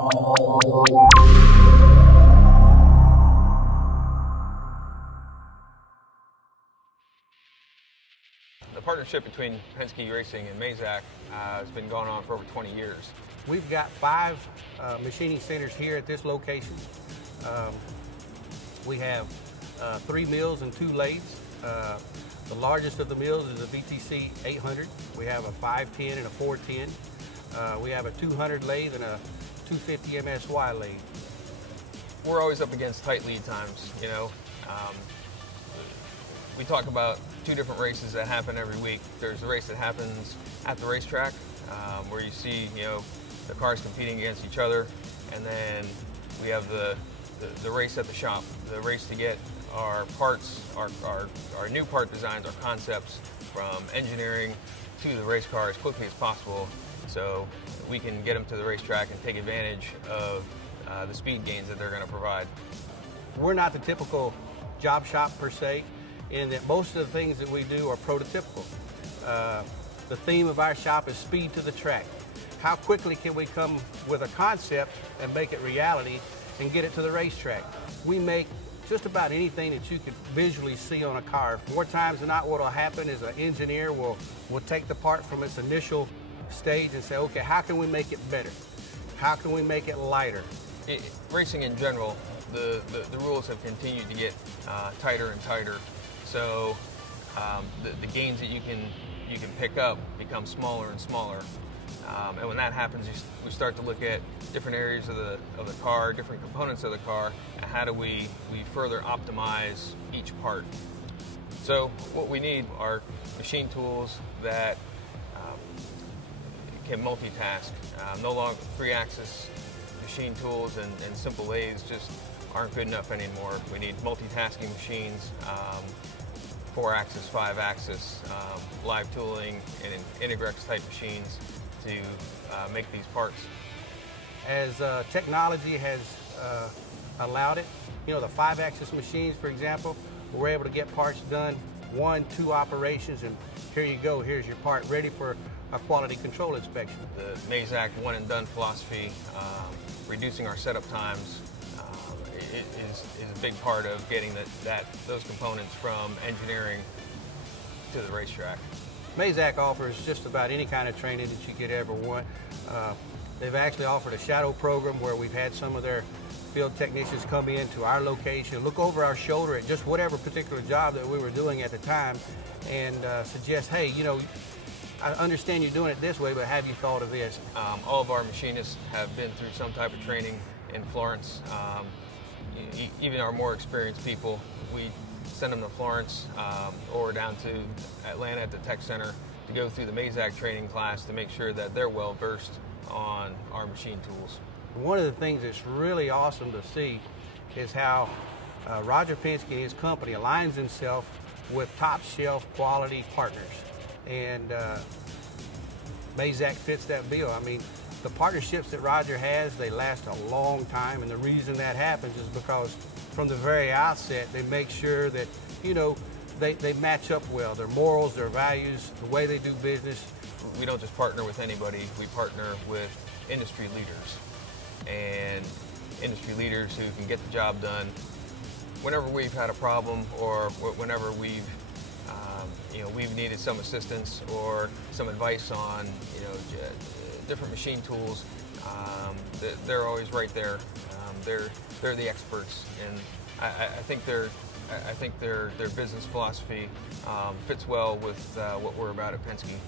The partnership between Penske Racing and Mazak has been going on for over 20 years. We've got 5 machining centers here at this location. We have 3 mills and 2 lathes. The largest of the mills is a VTC 800. We have a 510 and a 410. We have a 200 lathe and a 250 MSY lathe. We're always up against tight lead times, we talk about 2 different races that happen every week. There's the race that happens at the racetrack, where you see, the cars competing against each other, and then we have the race at the shop, the race to get our parts, our new part designs, our concepts from engineering to the race car as quickly as possible, so we can get them to the racetrack and take advantage of the speed gains that they're going to provide. We're not the typical job shop per se, in that most of the things that we do are prototypical. The theme of our shop is speed to the track. How quickly can we come with a concept and make it reality and get it to the racetrack? We make just about anything that you can visually see on a car. More times than not, what will happen is an engineer will take the part from its initial stage and say, okay, how can we make it better? How can we make it lighter? Racing in general, the rules have continued to get tighter and tighter. So the gains that you can pick up become smaller and smaller. And when that happens, we start to look at different areas of the car, different components of the car, and how do we further optimize each part. So what we need are machine tools that can multitask. No longer 3-axis machine tools and simple lathes just aren't good enough anymore. We need multitasking machines, 4-axis, 5-axis, live tooling, and Integrex type machines to make these parts. As technology has allowed it, the 5-axis machines, for example, we're able to get parts done 1, 2 operations, and here you go, here's your part ready for a quality control inspection. The Mazak one and done philosophy, reducing our setup times, is a big part of getting those components from engineering to the racetrack. Mazak offers just about any kind of training that you could ever want. They've actually offered a shadow program where we've had some of their field technicians come in to our location, look over our shoulder at just whatever particular job that we were doing at the time, and suggest, hey, I understand you're doing it this way, but have you thought of this? All of our machinists have been through some type of training in Florence. Even our more experienced people, we send them to Florence or down to Atlanta at the Tech Center to go through the Mazak training class to make sure that they're well versed on our machine tools. One of the things that's really awesome to see is how Roger Penske and his company aligns himself with top shelf quality partners. And Mazak fits that bill. I mean, the partnerships that Roger has, they last a long time, and the reason that happens is because from the very outset, they make sure that, they match up well, their morals, their values, the way they do business. We don't just partner with anybody, we partner with industry leaders, and industry leaders who can get the job done. Whenever we've had a problem or whenever we've needed some assistance or some advice on, different machine tools, they're always right there. They're the experts, and I think their business philosophy fits well with what we're about at Penske.